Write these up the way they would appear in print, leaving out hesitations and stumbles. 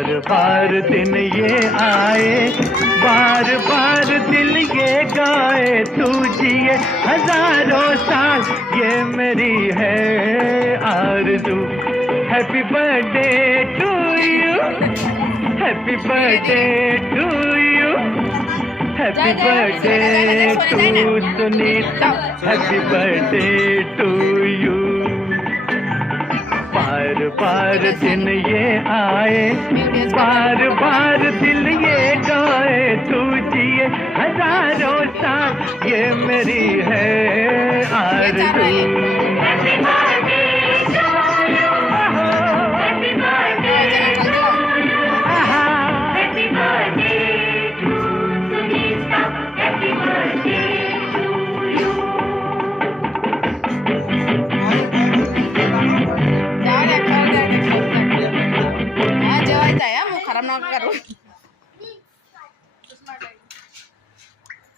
बार बार दिन ये आए, बार बार दिल ये गाए, तू जिए हजारों साल ये मेरी है आरज़ू। Happy birthday to you, happy birthday to you, happy birthday to Sunita, happy birthday to you. बार बार दिन ये आए, बार बार दिल ये गाए, तू जिए हजारों साल ये मेरी है आरज़ू।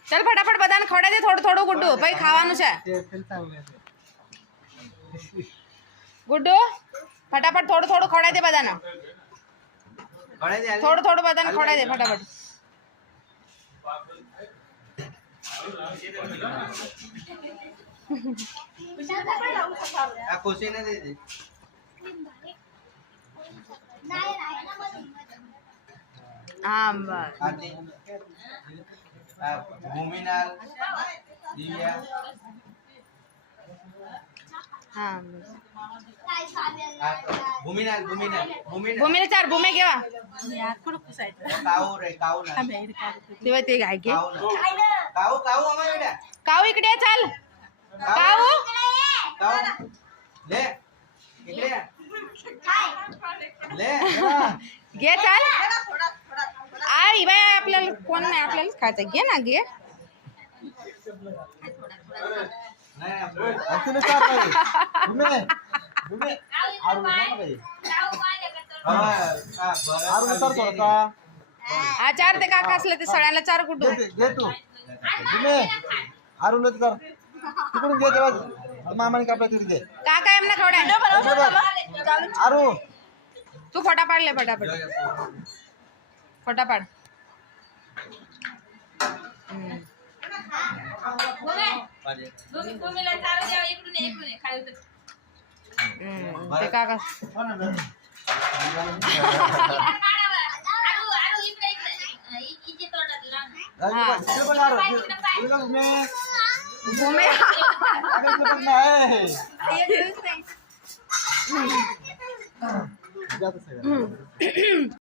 चल फटाफट बधाने खवड़ा दे, थोड़ो थोड़ो गुड्डू भाई खावानुं छे। गुड्डू फटाफट थोड़ो थोड़ो खवड़ा दे बधाने, थोड़ो थोड़ो बधाने खवड़ा दे फटाफट। हाँ बस भूमिनाल दिव्या, हाँ भूमिनाल भूमिनाल भूमिनाल भूमीला चार भूमे केवा काऊ रे काऊ ना तेव्हा ते काय के काऊ ना काऊ काऊ अमर बेटा काऊ इकडे ये, चल काऊ काऊ ले इकडे ये. ले घे चल आई बाय आपल्याला कोण नाही, आपल्यालाच खायचं. घे ना घे. हा चार ते काका असले ते सगळ्यांना चार कुठून घे तू आरुनच कर तिकडून घे तेव्हा मामाने कापला तिथे घे काका एमना खवडा आरू तू फटा पाडले फटाफट फटाफट. ते काका भूमे